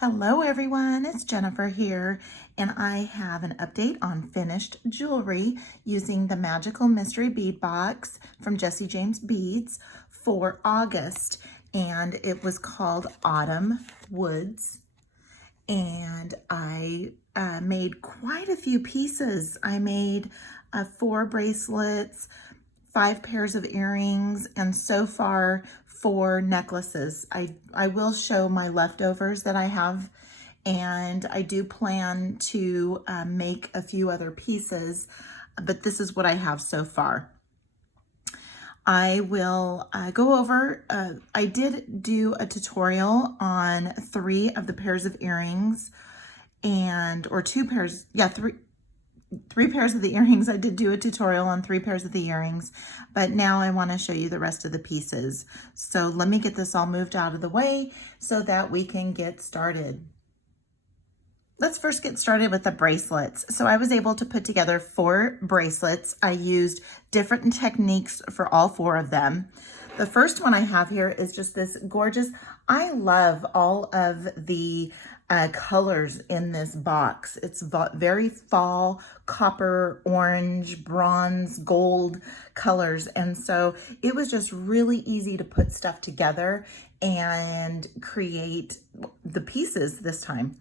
Hello everyone, it's Jennifer here, and I have an update on finished jewelry using the Magical Mystery Bead Box from Jesse James Beads for August, and it was called Autumn Woods, and I made quite a few pieces. I made 4 bracelets, 5 pairs of earrings, and so far 4 necklaces. I will show my leftovers that I have, and I do plan to make a few other pieces, but this is what I have so far. I will go over, I did do a tutorial on 3 of the pairs of earrings, or 2 pairs, yeah, 3 pairs of the earrings. I did do a tutorial on 3 pairs of the earrings, but now I want to show you the rest of the pieces. So let me get this all moved out of the way so that we can get started. Let's first get started with the bracelets. So I was able to put together 4 bracelets. I used different techniques for all 4 of them. The first one I have here is just this gorgeous, I love all of the colors in this box. It's very fall, copper, orange, bronze, gold colors. And so it was just really easy to put stuff together and create the pieces this time.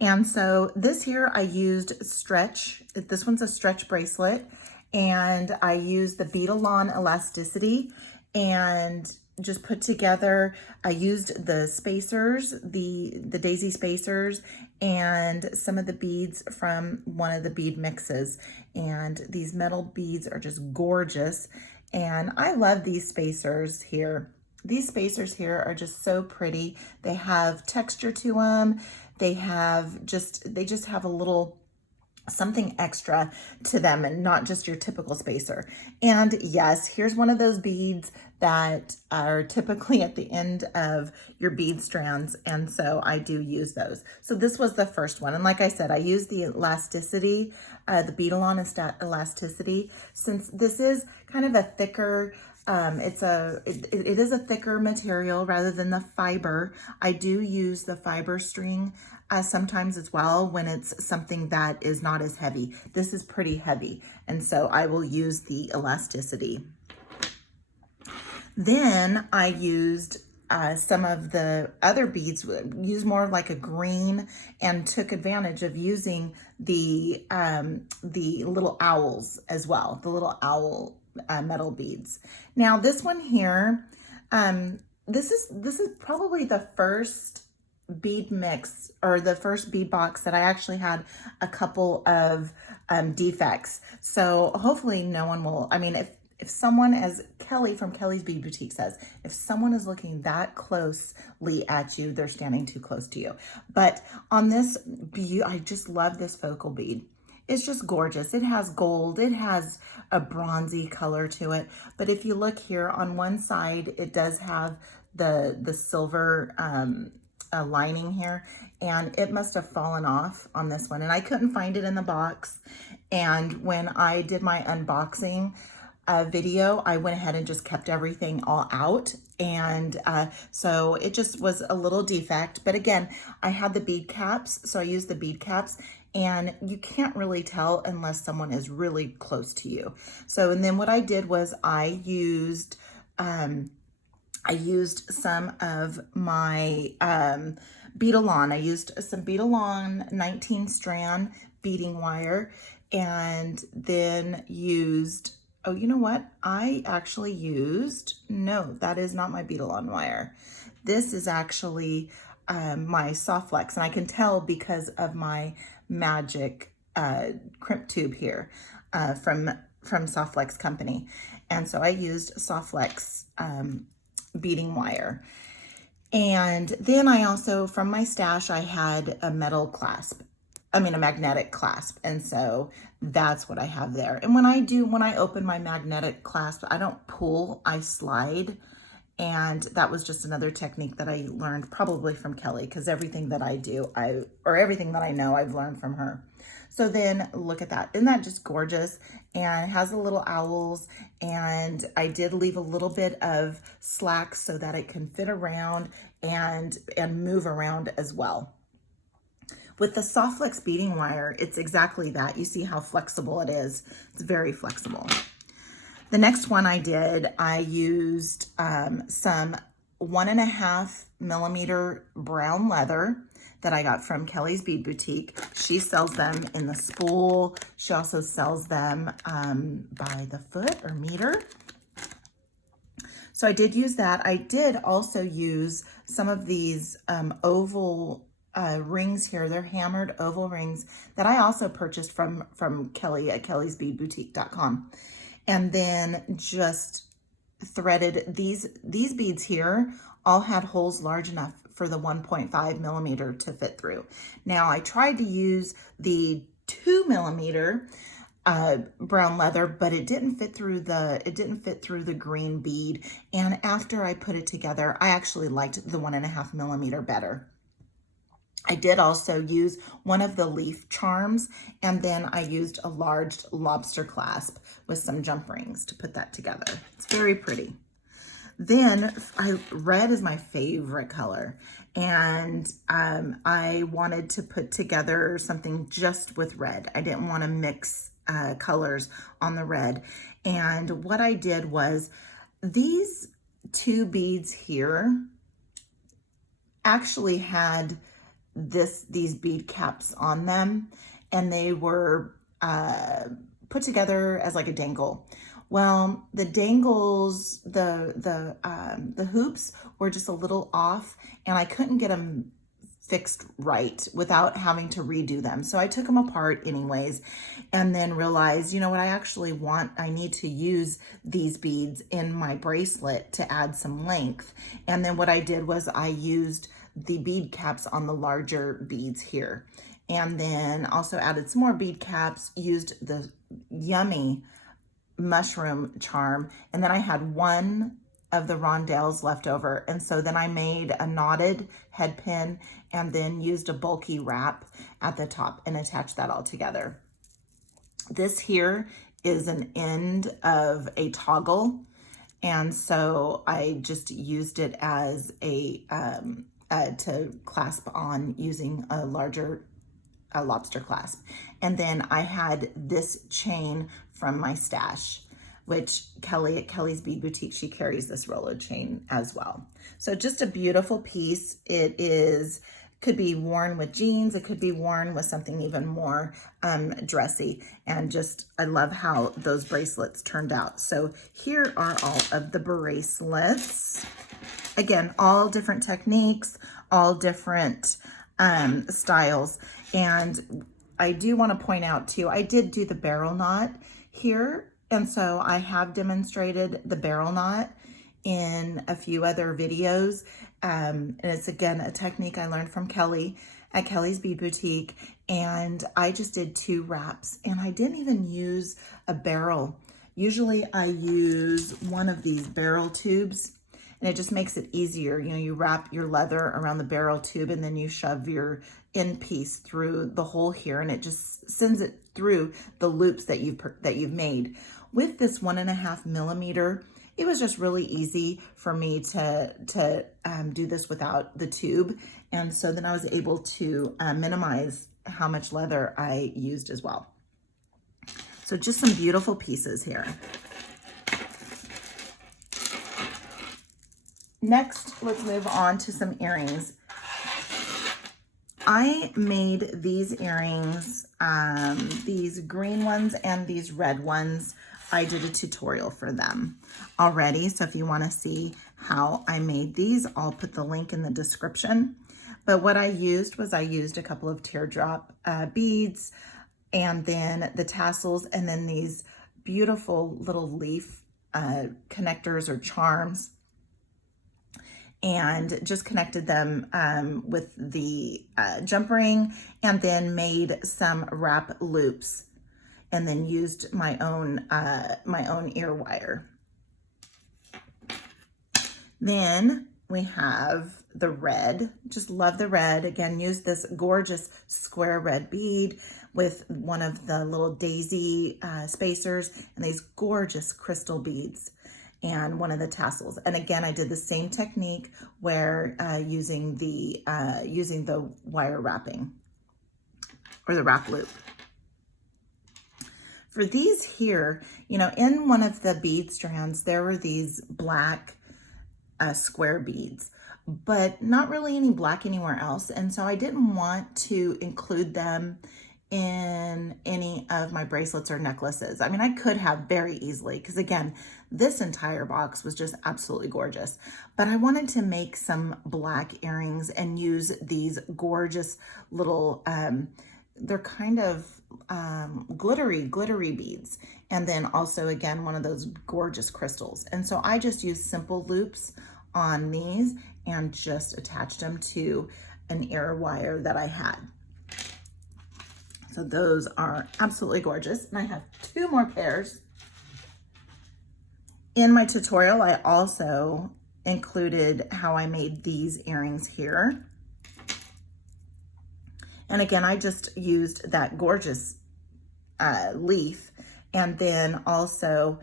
And so this here I used stretch. This one's a stretch bracelet, and I used the Bead-A-Lon elasticity and just put together, I used the spacers, the daisy spacers, and some of the beads from one of the bead mixes. And these metal beads are just gorgeous. And I love these spacers here. These spacers here are just so pretty. They have texture to them. They just have a little something extra to them and not just your typical spacer. And yes, here's one of those beads that are typically at the end of your bead strands. And so I do use those. So this was the first one. And like I said, I used the elasticity, the Bead-A-Lon elasticity, since this is kind of a thicker, it is a thicker material rather than the fiber. I do use the fiber string sometimes as well when it's something that is not as heavy. This is pretty heavy, and so I will use the elasticity. Then I used some of the other beads, used more of like a green, and took advantage of using the little owls as well, the little owl metal beads. Now this one here, this is probably the first bead mix, or the first bead box that I actually had a couple of defects. So hopefully no one will, I mean, if someone, as Kelly from Kelly's Bead Boutique says, if someone is looking that closely at you, they're standing too close to you. But on this bead, I just love this focal bead. It's just gorgeous. It has gold, it has a bronzy color to it. But if you look here on one side, it does have the silver lining here, and it must have fallen off on this one, and I couldn't find it in the box. And when I did my unboxing video, I went ahead and just kept everything all out, and so it just was a little defect. But again, I had the bead caps, so I used the bead caps, and you can't really tell unless someone is really close to you. So, and then what I did was I used some of my Bead-A-Lon. I used some Bead-A-Lon 19 strand beading wire, and then used, oh, you know what? I actually used, no, that is not my Bead-A-Lon wire. This is actually my Soft Flex, and I can tell because of my magic crimp tube here from Soft Flex company. And so I used Soft Flex beading wire. And then I also, from my stash, I had a metal clasp, a magnetic clasp. And so that's what I have there. And when I open my magnetic clasp, I don't pull, I slide. And that was just another technique that I learned probably from Kelly, because everything that I do, everything that I know, I've learned from her. So then look at that. Isn't that just gorgeous? And it has the little owls, and I did leave a little bit of slack so that it can fit around and move around as well. With the soft flex beading wire, it's exactly that. You see how flexible it is. It's very flexible. The next one I did, I used some 1.5 millimeter brown leather that I got from Kelly's Bead Boutique. She sells them in the spool. She also sells them by the foot or meter. So I did use that. I did also use some of these oval rings here. They're hammered oval rings that I also purchased from Kelly at kellysbeadboutique.com. And then just threaded these beads here. All had holes large enough for the 1.5 millimeter to fit through. Now I tried to use the 2 millimeter brown leather, but it didn't fit through the green bead. And after I put it together, I actually liked the 1.5 millimeter better. I did also use one of the leaf charms, and then I used a large lobster clasp with some jump rings to put that together. It's very pretty. Then red is my favorite color, and I wanted to put together something just with red. I didn't want to mix colors on the red. And what I did was these two beads here actually had these bead caps on them, and they were put together as like a dangle. Well, the dangles, the hoops were just a little off, and I couldn't get them fixed right without having to redo them. So I took them apart anyways, and then realized, you know what, I need to use these beads in my bracelet to add some length. And then what I did was I used the bead caps on the larger beads here, and then also added some more bead caps, used the yummy mushroom charm, and then I had one of the rondelles left over, and so then I made a knotted head pin and then used a bulky wrap at the top and attached that all together. This here is an end of a toggle, and so I just used it as a to clasp on using a larger lobster clasp. And then I had this chain from my stash, which Kelly at Kelly's Bead Boutique, she carries this roller chain as well. So just a beautiful piece. Could be worn with jeans. It could be worn with something even more dressy. And just, I love how those bracelets turned out. So here are all of the bracelets. Again, all different techniques, all different styles. And I do want to point out too, I did do the barrel knot here. And so I have demonstrated the barrel knot in a few other videos. And it's, again, a technique I learned from Kelly at Kelly's Bead Boutique. And I just did 2 wraps, and I didn't even use a barrel. Usually I use one of these barrel tubes, and it just makes it easier. You know, you wrap your leather around the barrel tube, and then you shove your end piece through the hole here, and it just sends it through the loops that you've made. With this 1.5 millimeter, it was just really easy for me to do this without the tube. And so then I was able to minimize how much leather I used as well. So just some beautiful pieces here. Next, let's move on to some earrings. I made these earrings, these green ones and these red ones. I did a tutorial for them already. So if you want to see how I made these, I'll put the link in the description. But what I used was a couple of teardrop beads, and then the tassels, and then these beautiful little leaf connectors or charms, and just connected them with the jump ring, and then made some wrap loops, and then used my own ear wire. Then we have the red. Just love the red. Again, use this gorgeous square red bead with one of the little daisy spacers and these gorgeous crystal beads and one of the tassels. And again, I did the same technique where using the wire wrapping. or the wrap loop. For these here, you know, in one of the bead strands, there were these black square beads, but not really any black anywhere else. And so I didn't want to include them in any of my bracelets or necklaces. I mean, I could have very easily, because again, this entire box was just absolutely gorgeous, but I wanted to make some black earrings and use these gorgeous little, they're kind of glittery beads. And then also again, one of those gorgeous crystals. And so I just used simple loops on these and just attached them to an ear wire that I had. So those are absolutely gorgeous. And I have 2 more pairs. In my tutorial, I also included how I made these earrings here. And again, I just used that gorgeous leaf, and then also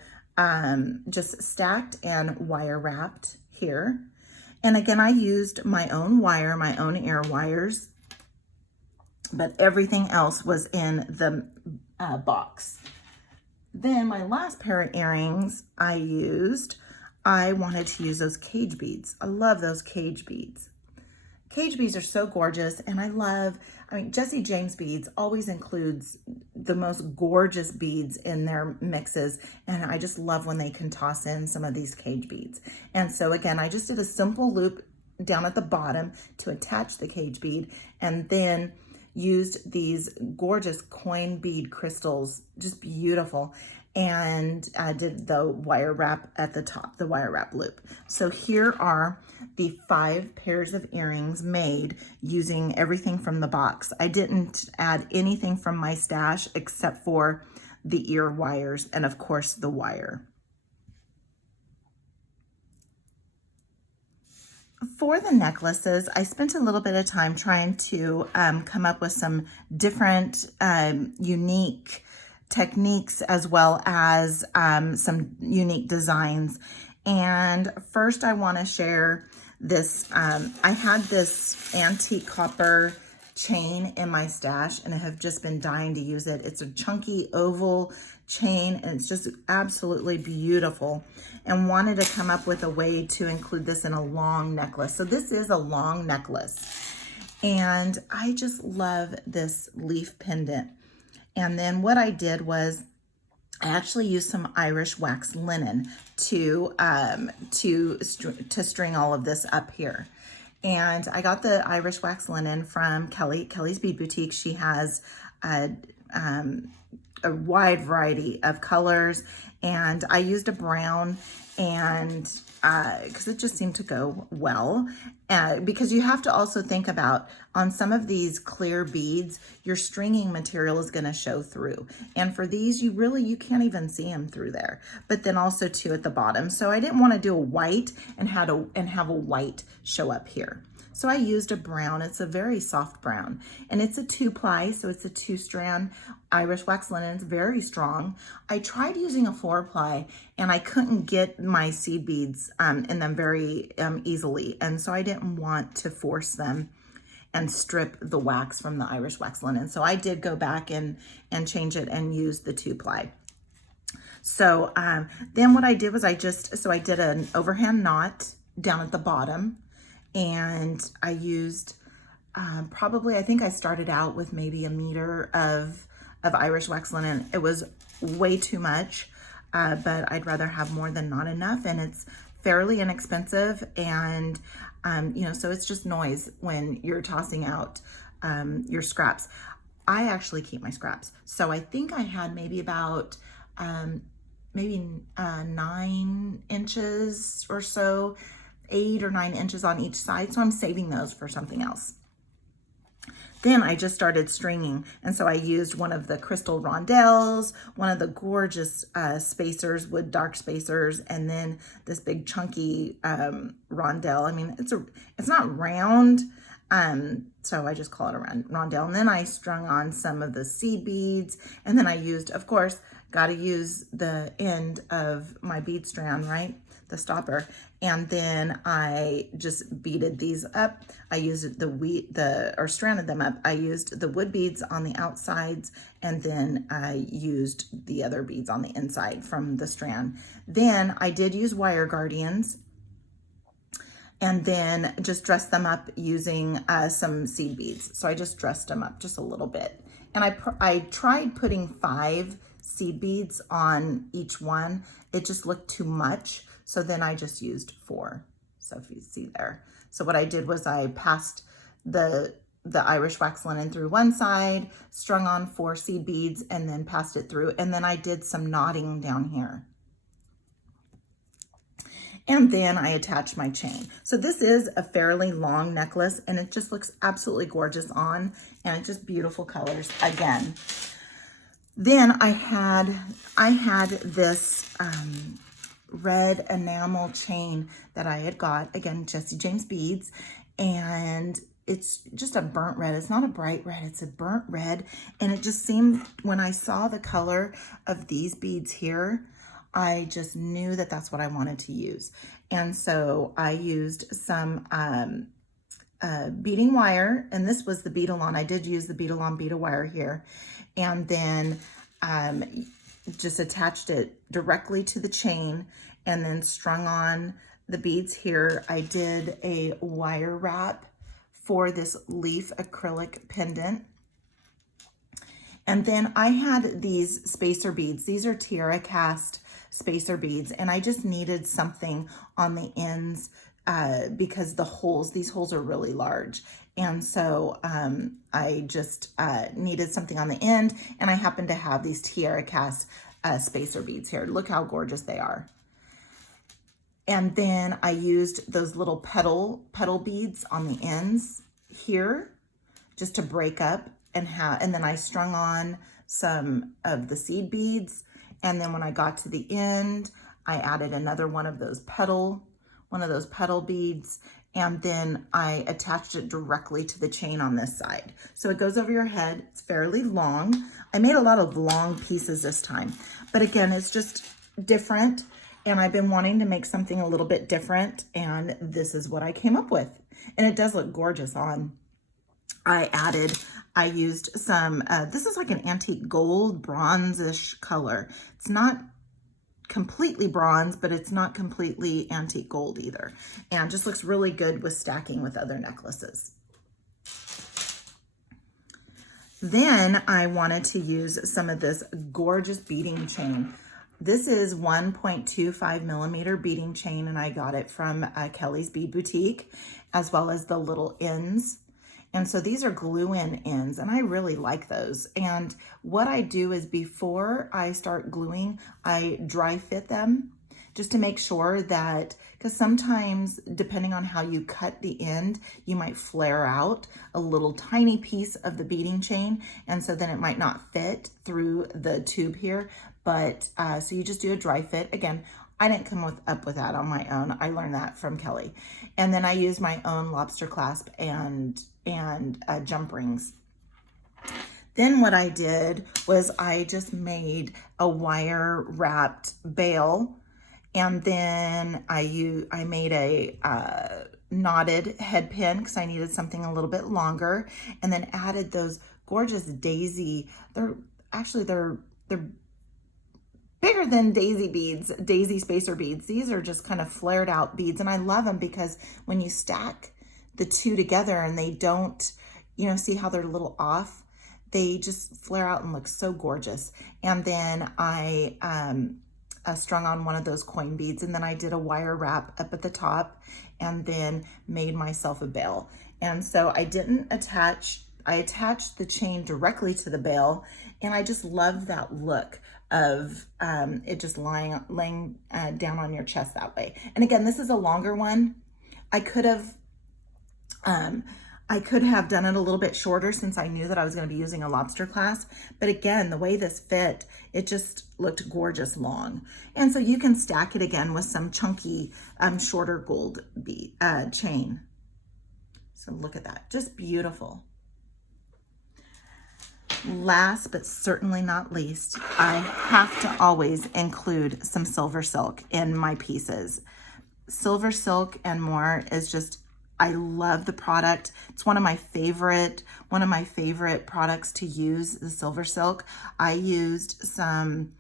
just stacked and wire wrapped here. And again, I used my own wire, my own ear wires, but everything else was in the box. Then my last pair of earrings I wanted to use those cage beads. I love those cage beads. Cage beads are so gorgeous, and I mean, Jesse James Beads always includes the most gorgeous beads in their mixes, and I just love when they can toss in some of these cage beads. And so again, I just did a simple loop down at the bottom to attach the cage bead, and then used these gorgeous coin bead crystals, just beautiful, and I did the wire wrap at the top, the wire wrap loop. So here are the 5 pairs of earrings made using everything from the box. I didn't add anything from my stash except for the ear wires and of course the wire. For the necklaces, I spent a little bit of time trying to come up with some different unique techniques, as well as some unique designs. And first I want to share this. I had this antique copper chain in my stash, and I have just been dying to use it. It's a chunky oval chain, and it's just absolutely beautiful, and wanted to come up with a way to include this in a long necklace. So this is a long necklace, and I just love this leaf pendant. And then what I did was I actually used some Irish wax linen to string all of this up here. And I got the Irish wax linen from Kelly's Bead Boutique. She has a wide variety of colors, and I used a brown, and because it just seemed to go well. Because you have to also think about, on some of these clear beads, your stringing material is going to show through, and for these you can't even see them through there. But then also too at the bottom, so I didn't want to do a white and have a white show up here. So I used a brown. It's a very soft brown, and it's a 2-ply, so it's a 2-strand Irish wax linen. It's very strong. I tried using a 4-ply, and I couldn't get my seed beads in them very easily, and so I didn't want to force them and strip the wax from the Irish wax linen. So I did go back and change it and use the 2-ply. So then what I did was I did an overhand knot down at the bottom, and I used probably, I think I started out with maybe 1 meter of Irish wax linen. It was way too much, but I'd rather have more than not enough, and it's fairly inexpensive, and you know, so it's just noise when you're tossing out your scraps. I actually keep my scraps, so I think I had maybe about 9 inches or so, 8 or 9 inches on each side, so I'm saving those for something else. Then I just started stringing, and so I used one of the crystal rondelles, one of the gorgeous spacers, wood dark spacers, and then this big chunky rondelle. I mean, it's not round, so I just call it a rondelle. And then I strung on some of the seed beads, and then I used, of course, got to use the end of my bead strand, right? The stopper. And then I just beaded these up. I used or stranded them up. I used the wood beads on the outsides, and then I used the other beads on the inside from the strand. Then I did use wire guardians, and then just dressed them up using some seed beads. So I just dressed them up just a little bit. And I tried putting 5 seed beads on each one. It just looked too much. So then I just used 4. So if you see there. So what I did was I passed the Irish wax linen through one side, strung on 4 seed beads, and then passed it through. And then I did some knotting down here. And then I attached my chain. So this is a fairly long necklace, and it just looks absolutely gorgeous on, and it's just beautiful colors again. Then I had this red enamel chain that I had got, again, Jesse James Beads, and it's just a burnt red. It's not a bright red, it's a burnt red. And it just seemed, when I saw the color of these beads here, I just knew that that's what I wanted to use. And so I used some beading wire, and this was the Bead-A-Lon. I did use the Bead-A-Lon bead wire here. And then just attached it directly to the chain and then strung on the beads here. I did a wire wrap for this leaf acrylic pendant. And then I had these spacer beads. These are tiara cast spacer beads, and I just needed something on the ends because these holes are really large. And so I just needed something on the end, and I happen to have these tiara cast spacer beads here. Look how gorgeous they are. And then I used those little petal beads on the ends here just to break up, and then I strung on some of the seed beads. And then when I got to the end, I added another one of those petal beads, and then I attached it directly to the chain on this side. So it goes over your head. It's fairly long. I made a lot of long pieces this time, but again, it's just different. And I've been wanting to make something a little bit different, and this is what I came up with. And it does look gorgeous on. I used some, this is like an antique gold, bronze-ish color. It's not completely bronze, but it's not completely antique gold either. And just looks really good with stacking with other necklaces. Then I wanted to use some of this gorgeous beading chain. This is 1.25 millimeter beading chain, and I got it from Kelly's Bead Boutique, as well as the little ends. And so these are glue-in ends, and I really like those. And what I do is before I start gluing, I dry fit them just to make sure that, because sometimes depending on how you cut the end, you might flare out a little tiny piece of the beading chain. And so then it might not fit through the tube here. But so you just do a dry fit. Again, I didn't come up with that on my own. I learned that from Kelly. And then I use my own lobster clasp and jump rings. Then what I did was I just made a wire wrapped bail, and then I made a knotted head pin because I needed something a little bit longer, and then added those gorgeous daisy. They're bigger than daisy beads, daisy spacer beads. These are just kind of flared out beads, and I love them because when you stack the two together and they don't, see how they're a little off, they just flare out and look so gorgeous. And then I strung on one of those coin beads, and then I did a wire wrap up at the top, and then made myself a bail. And so I attached the chain directly to the bail, and I just love that look of it just laying down on your chest that way. And again, this is a longer one. I could have done it a little bit shorter since I knew that I was going to be using a lobster clasp. But again, the way this fit, it just looked gorgeous long. And so you can stack it again with some chunky, shorter gold chain. So look at that, just beautiful. Last but certainly not least, I have to always include some silver silk in my pieces. Silver silk and more is just, I love the product. It's one of my favorite products to use, the silver silk. I used some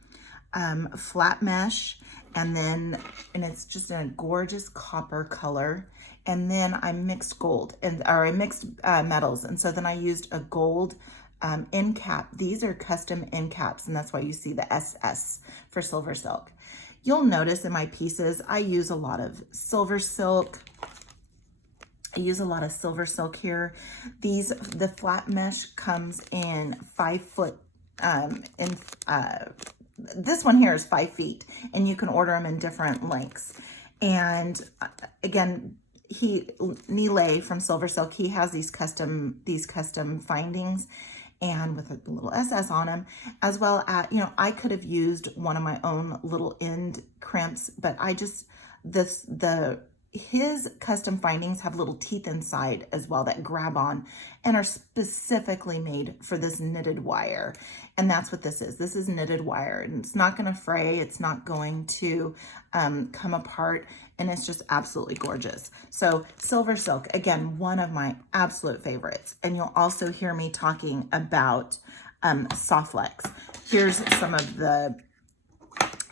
flat mesh, and it's just in a gorgeous copper color. And then I mixed I mixed metals. And so then I used a gold end cap. These are custom end caps, and that's why you see the SS for silver silk. You'll notice in my pieces, I use a lot of silver silk. I use a lot of silver silk here. The flat mesh comes in 5 foot, this one here is 5 feet, and you can order them in different lengths. And again, Nile from Silver Silk, he has these custom findings, and with a little SS on them, as well as, I could have used one of my own little end crimps, but his custom findings have little teeth inside as well that grab on and are specifically made for this knitted wire. And that's what this is. This is knitted wire, and it's not going to fray. It's not going to come apart, and it's just absolutely gorgeous. So silver silk, again, one of my absolute favorites. And you'll also hear me talking about soft flex. Here's some of the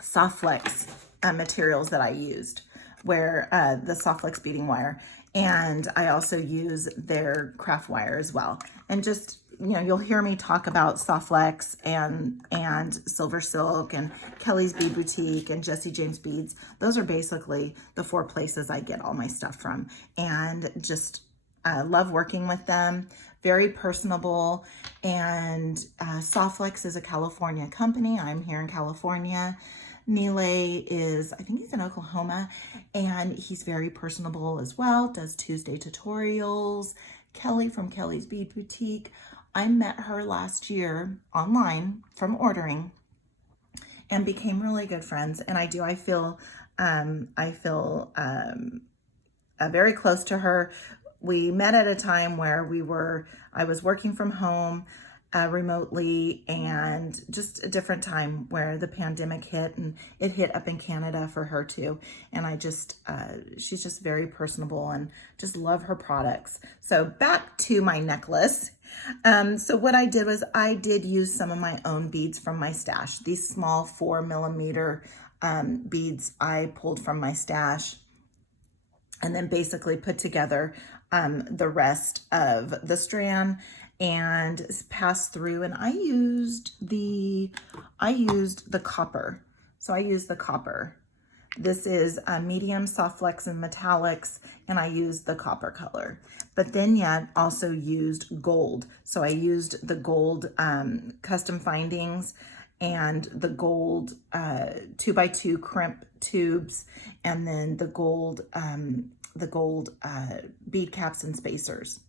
soft flex materials that I used, where the soft flex beading wire, and I also use their craft wire as well. And just, you'll hear me talk about soft flex and silver silk and Kelly's Bead Boutique and Jesse James Beads. Those are basically the 4 places I get all my stuff from, and just love working with them. Very personable. And soft flex is a California company. I'm here in California. Nile is, I think he's in Oklahoma, and he's very personable as well, does Tuesday tutorials. Kelly from Kelly's Bead Boutique, I met her last year online from ordering and became really good friends. And I feel very close to her. We met at a time where I was working from home remotely, and just a different time where the pandemic hit, and it hit up in Canada for her too. And she's just very personable, and just love her products. So back to my necklace. So what I did was I did use some of my own beads from my stash. These small 4mm beads I pulled from my stash, and then basically put together the rest of the strand and passed through. And I used the copper. So I used the copper. This is a medium soft flex and metallics, and I used the copper color. But then yet also used gold. So I used the gold custom findings and the gold 2x2 crimp tubes, and then the gold bead caps and spacers.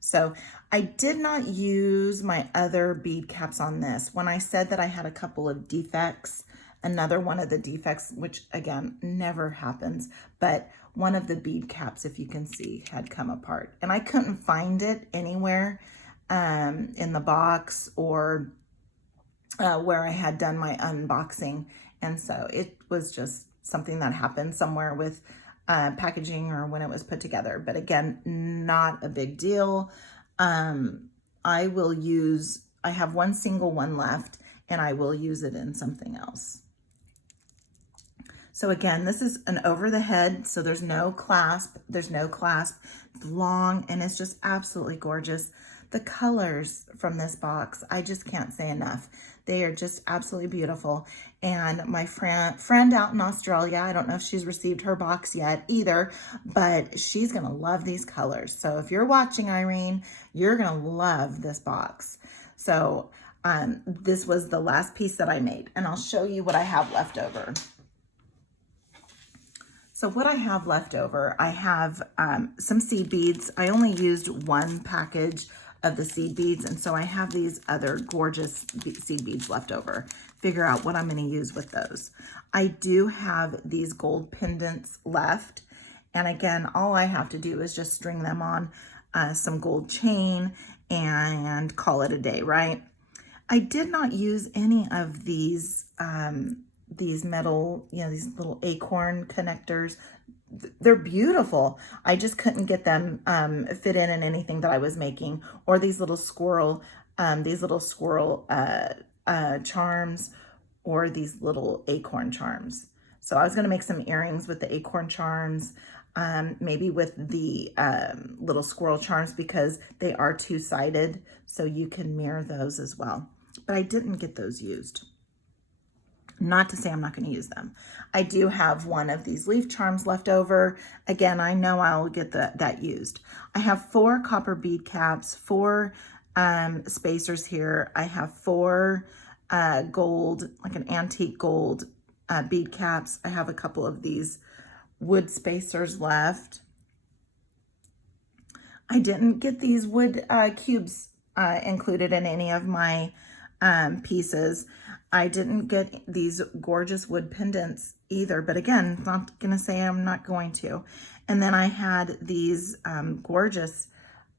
So I did not use my other bead caps on this. When I said that I had a couple of defects, another one of the defects, which again, never happens, but one of the bead caps, if you can see, had come apart. And I couldn't find it anywhere in the box or where I had done my unboxing. And so it was just something that happened somewhere with packaging or when it was put together. But again, not a big deal. I have one single one left, and I will use it in something else. So again, this is an over the head, so there's no clasp. It's long, and it's just absolutely gorgeous. The colors from this box, I just can't say enough. They are just absolutely beautiful. And my friend out in Australia, I don't know if she's received her box yet either, but she's gonna love these colors. So if you're watching, Irene, you're gonna love this box. So this was the last piece that I made, and I'll show you what I have left over. So what I have left over, I have some seed beads. I only used one package of the seed beads, and so I have these other gorgeous seed beads left over. Figure out what I'm going to use with those. I do have these gold pendants left, and again, all I have to do is just string them on some gold chain and call it a day, right? I did not use any of these metal, these little acorn connectors. They're beautiful. I just couldn't get them fit in anything that I was making, or these little squirrel charms, or these little acorn charms. So I was going to make some earrings with the acorn charms, maybe with the little squirrel charms, because they are two-sided, so you can mirror those as well. But I didn't get those used. Not to say I'm not going to use them. I do have one of these leaf charms left over. Again, I know I'll get that used. I have 4 copper bead caps, 4 spacers here. I have 4 gold, like an antique gold bead caps. I have a couple of these wood spacers left. I didn't get these wood cubes included in any of my pieces. I didn't get these gorgeous wood pendants either, but again, I'm not going to say I'm not going to. And then I had these gorgeous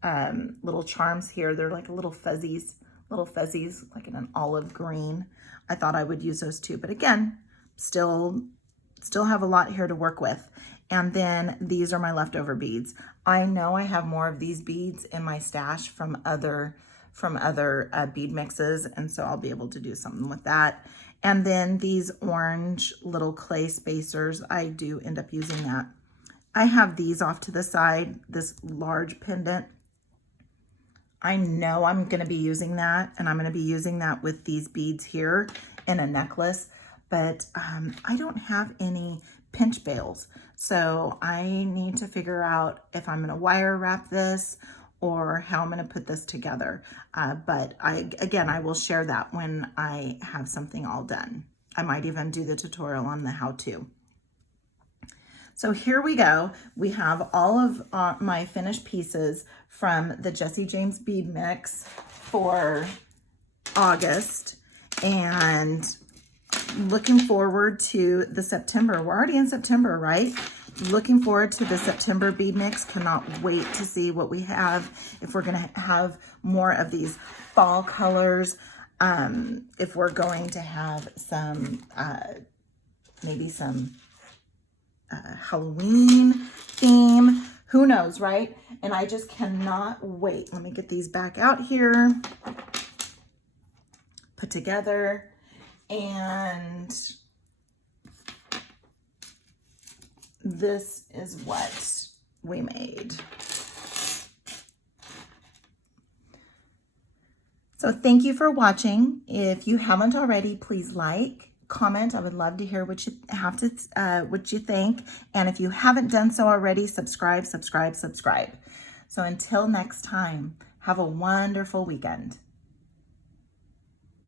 little charms here. They're like little fuzzies, like in an olive green. I thought I would use those too, but again, still have a lot here to work with. And then these are my leftover beads. I know I have more of these beads in my stash from other bead mixes, and so I'll be able to do something with that. And then these orange little clay spacers, I do end up using that. I have these off to the side, this large pendant. I know I'm going to be using that, and I'm going to be using that with these beads here in a necklace, but I don't have any pinch bails, so I need to figure out if I'm going to wire wrap this or how I'm going to put this together. But I will share that when I have something all done. I might even do the tutorial on the how-to. So here we go. We have all of my finished pieces from the Jesse James bead mix for August, and looking forward to the September. We're already in September, right? Looking forward to the September bead mix. Cannot wait to see what we have, if we're going to have more of these fall colors, if we're going to have some, maybe some Halloween theme. Who knows, right? And I just cannot wait. Let me get these back out here, put together, and this is what we made. So thank you for watching. If you haven't already, please like, comment. I would love to hear what you think. And if you haven't done so already, subscribe. So until next time, have a wonderful weekend.